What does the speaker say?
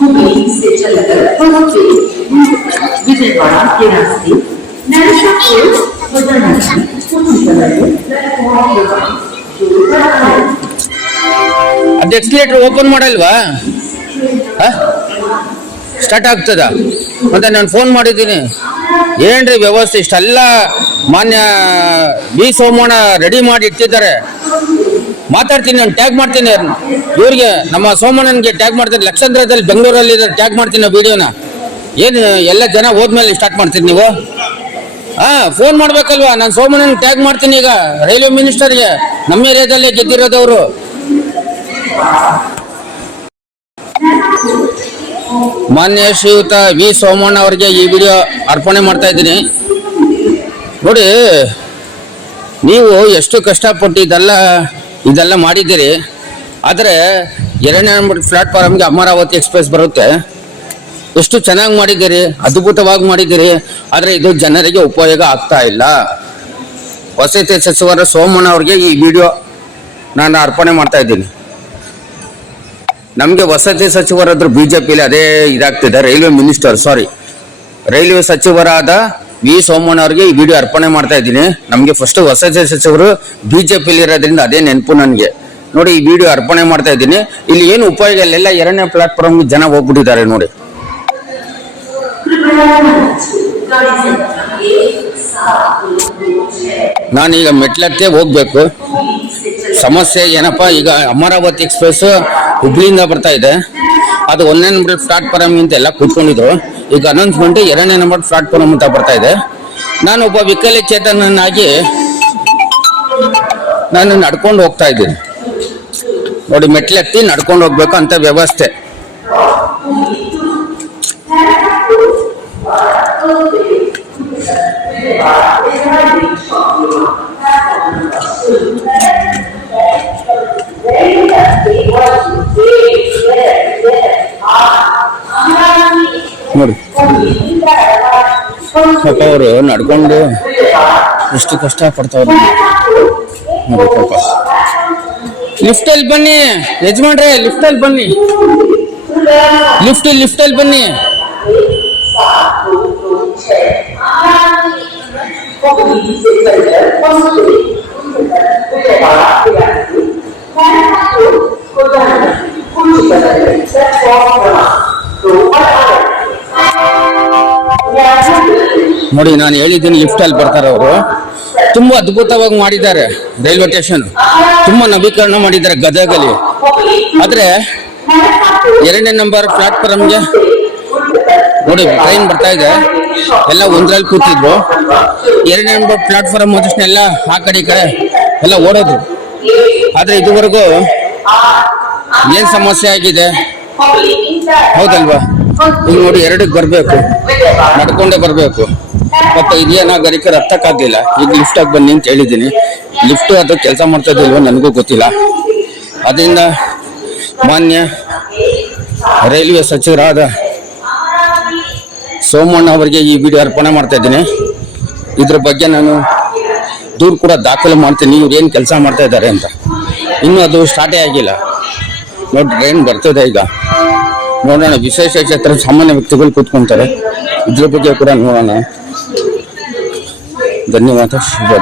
हुबली से चलकर पहुँचे विजयवाड़ा के रास्ते नरसापुर ಅದು ಎಕ್ಸ್ಲೇಟರ್ ಓಪನ್ ಮಾಡಲ್ವಾ? ಸ್ಟಾರ್ಟ್ ಆಗ್ತದ? ಮತ್ತೆ ನಾನು ಫೋನ್ ಮಾಡಿದ್ದೀನಿ. ಏನ್ರಿ ವ್ಯವಸ್ಥೆ? ಇಷ್ಟೆಲ್ಲ ಮಾನ್ಯ ಬಿ ಸೋಮಣ್ಣ ರೆಡಿ ಮಾಡಿ ಇಟ್ಟಿದ್ದಾರೆ. ಮಾತಾಡ್ತೀನಿ, ನಾನು ಟ್ಯಾಗ್ ಮಾಡ್ತೀನಿ. ಇವ್ರಿಗೆ, ನಮ್ಮ ಸೋಮಣ್ಣನಿಗೆ ಟ್ಯಾಗ್ ಮಾಡ್ತೀನಿ. ಲಕ್ಷಾಂತರದಲ್ಲಿ ಬೆಂಗಳೂರಲ್ಲಿ ಟ್ಯಾಗ್ ಮಾಡ್ತೀನಿ ವಿಡಿಯೋನ ಏನು, ಎಲ್ಲ ಜನ ಹೋದ್ಮೇಲೆ ಸ್ಟಾರ್ಟ್ ಮಾಡ್ತೀರಿ ನೀವು? ಹಾ ಫೋನ್ ಮಾಡ್ಬೇಕಲ್ವಾ? ನಾನು ಸೋಮಣ್ಣನ ಟ್ಯಾಗ್ ಮಾಡ್ತೀನಿ ಈಗ ರೈಲ್ವೆ ಮಿನಿಸ್ಟರ್ಗೆ ನಮ್ಮ ಏರಿಯಾದಲ್ಲೇ ಗೆದ್ದಿರೋದವರು. ಮಾನ್ಯ ಶ್ರೀಯುತ ವಿ ಸೋಮಣ್ಣ ಅವರಿಗೆ ಈ ವಿಡಿಯೋ ಅರ್ಪಣೆ ಮಾಡ್ತಾ ಇದ್ದೀನಿ. ನೋಡಿ, ನೀವು ಎಷ್ಟು ಕಷ್ಟಪಟ್ಟು ಇದೆಲ್ಲ ಇದೆಲ್ಲ ಮಾಡಿದ್ದೀರಿ. ಆದರೆ ಎರಡನೇ ನಂಬರ್ ಪ್ಲಾಟ್ಫಾರ್ಮ್ಗೆ ಅಮರಾವತಿ ಎಕ್ಸ್ಪ್ರೆಸ್ ಬರುತ್ತೆ. ಎಷ್ಟು ಚೆನ್ನಾಗಿ ಮಾಡಿದ್ದೀರಿ, ಅದ್ಭುತವಾಗಿ ಮಾಡಿದ್ದೀರಿ, ಆದರೆ ಇದು ಜನರಿಗೆ ಉಪಯೋಗ ಆಗ್ತಾ ಇಲ್ಲ. ವಸತಿ ಸಚಿವರ ಸೋಮಣ್ಣ ಅವ್ರಿಗೆ ಈ ವಿಡಿಯೋ ನಾನು ಅರ್ಪಣೆ ಮಾಡ್ತಾ ಇದ್ದೀನಿ. ನಮಗೆ ವಸತಿ ಸಚಿವರಾದ್ರು ಬಿಜೆಪಿಲಿ ಅದೇ ಇದಾಗ್ತಿದೆ, ರೈಲ್ವೆ ಮಿನಿಸ್ಟರ್ ಸಾರಿ ರೈಲ್ವೆ ಸಚಿವರಾದ ವಿ ಸೋಮಣ್ಣ ಅವ್ರಿಗೆ ಈ ವಿಡಿಯೋ ಅರ್ಪಣೆ ಮಾಡ್ತಾ ಇದ್ದೀನಿ. ನಮಗೆ ಫಸ್ಟ್ ವಸತಿ ಸಚಿವರು ಬಿ ಜೆ ಪಿಲಿ ಇರೋದ್ರಿಂದ ಅದೇ ನೆನಪು ನನಗೆ. ನೋಡಿ, ಈ ವಿಡಿಯೋ ಅರ್ಪಣೆ ಮಾಡ್ತಾ ಇದ್ದೀನಿ. ಇಲ್ಲಿ ಏನು ಉಪಯೋಗ ಇಲ್ಲೆಲ್ಲ ಎರಡನೇ ಪ್ಲಾಟ್ಫಾರ್ಮ್ ಜನ ಹೋಗ್ಬಿಟ್ಟಿದ್ದಾರೆ ನೋಡಿ. ನಾನೀಗ ಮೆಟ್ಲತ್ತೇ ಹೋಗ್ಬೇಕು. ಸಮಸ್ಯೆ ಏನಪ್ಪ, ಈಗ ಅಮರಾವತಿ ಎಕ್ಸ್ಪ್ರೆಸ್ ಹುಬ್ಳಿಯಿಂದ ಬರ್ತಾ ಇದೆ. ಅದು ಒಂದನೇ ನಂಬರ್ ಪ್ಲಾಟ್ಫಾರಮ್ ಅಂತ ಎಲ್ಲ ಕೂತ್ಕೊಂಡಿದ್ರು. ಈಗ ಅನೌನ್ಸ್ಮೆಂಟ್ ಎರಡನೇ ನಂಬರ್ ಪ್ಲಾಟ್ಫಾರಮ್ ಅಂತ ಬರ್ತಾ ಇದೆ. ನಾನು ಒಬ್ಬ ವಿಕಲಚೇತನನಾಗಿ ನಾನು ನಡ್ಕೊಂಡು ಹೋಗ್ತಾ ಇದ್ದೀನಿ. ನೋಡಿ, ಮೆಟ್ಲೆತ್ತಿ ನಡ್ಕೊಂಡು ಹೋಗ್ಬೇಕು ಅಂತ ವ್ಯವಸ್ಥೆ. ನೋಡಿ. ಪಾಪ ಅವರು ನಡ್ಕೊಂಡು ಎಷ್ಟು ಕಷ್ಟ ಪಡ್ತಾವ್ರು ನೋಡಿ ಪಾಪ. ಲಿಫ್ಟಲ್ಲಿ ಬನ್ನಿ, ಯಜಮಾನ್ರೆ ಲಿಫ್ಟಲ್ಲಿ ಬನ್ನಿ. ಲಿಫ್ಟ್ ಲಿಫ್ಟಲ್ಲಿ ಬನ್ನಿ. ನೋಡಿ, ನಾನು ಹೇಳಿದ್ದೀನಿ ಲಿಫ್ಟಲ್ಲಿ ಬರ್ತಾರೆ ಅವರು. ತುಂಬ ಅದ್ಭುತವಾಗಿ ಮಾಡಿದ್ದಾರೆ ರೈಲ್ವೆ ಸ್ಟೇಷನ್ ತುಂಬ ನವೀಕರಣ ಮಾಡಿದ್ದಾರೆ ಗದಗಲ್ಲಿ. ಆದರೆ ಎರಡನೇ ನಂಬರ್ ಪ್ಲಾಟ್ಫಾರ್ಮ್ಗೆ ನೋಡಿ ಟ್ರೈನ್ ಬರ್ತಾ ಇದೆ. ಎಲ್ಲ ಒಂದ್ರಲ್ಲಿ ಕೂತಿದ್ರು ಎರಡನೇ ನಂಬರ್ ಪ್ಲಾಟ್ಫಾರ್ಮ್ ತಕ್ಷಣ ಎಲ್ಲ ಆ ಕಡೆ ಈ ಕಡೆ ಎಲ್ಲ ಓಡೋದು. ಆದ್ರೆ ಇದುವರೆಗೂ ಏನು ಸಮಸ್ಯೆ ಆಗಿದೆ? ಹೌದಲ್ವಾ? ಇಲ್ಲಿ ನೋಡಿ ಎರಡಕ್ಕೆ ಬರಬೇಕು. ನಡ್ಕೊಂಡೇ ಬರಬೇಕು. ಮತ್ತೆ ಇದೇನ ನಾಗರಿಕರು ಹತ್ತಕ್ಕಾಗಲಿಲ್ಲ ಈಗ ಲಿಫ್ಟ್ ಆಗಿ ಬನ್ನಿ ಅಂತ ಹೇಳಿದ್ದೀನಿ. ಲಿಫ್ಟ್ ಅದು ಕೆಲಸ ಮಾಡ್ತಾ ನನಗೂ ಗೊತ್ತಿಲ್ಲ. ಅದರಿಂದ ಮಾನ್ಯ ರೈಲ್ವೆ ಸಚಿವರಾದ ಸೋಮಣ್ಣ ಅವರಿಗೆ ಈ ವಿಡಿಯೋ ಅರ್ಪಣೆ ಮಾಡ್ತಾ ಇದ್ದೀನಿ. ಇದ್ರ ಬಗ್ಗೆ ನಾನು ದೂರು ಕೂಡ ದಾಖಲು ಮಾಡ್ತೀನಿ. ಇವ್ರು ಏನು ಕೆಲಸ ಮಾಡ್ತಾ ಇದ್ದಾರೆ ಅಂತ. ಇನ್ನೂ ಅದು ಸ್ಟಾರ್ಟೇ ಆಗಿಲ್ಲ. ನೋಡಿ ಟ್ರೈನ್ ಬರ್ತದೆ ಈಗ? ನೋಡೋಣ. ವಿಶೇಷ ಕ್ಷೇತ್ರ ಸಾಮಾನ್ಯ ವ್ಯಕ್ತಿಗಳು ಕೂತ್ಕೊಂತಾರೆ. ಇದ್ರ ಬಗ್ಗೆ ಕೂಡ ನೋಡೋಣ. ಧನ್ಯವಾದ. ಶುಭ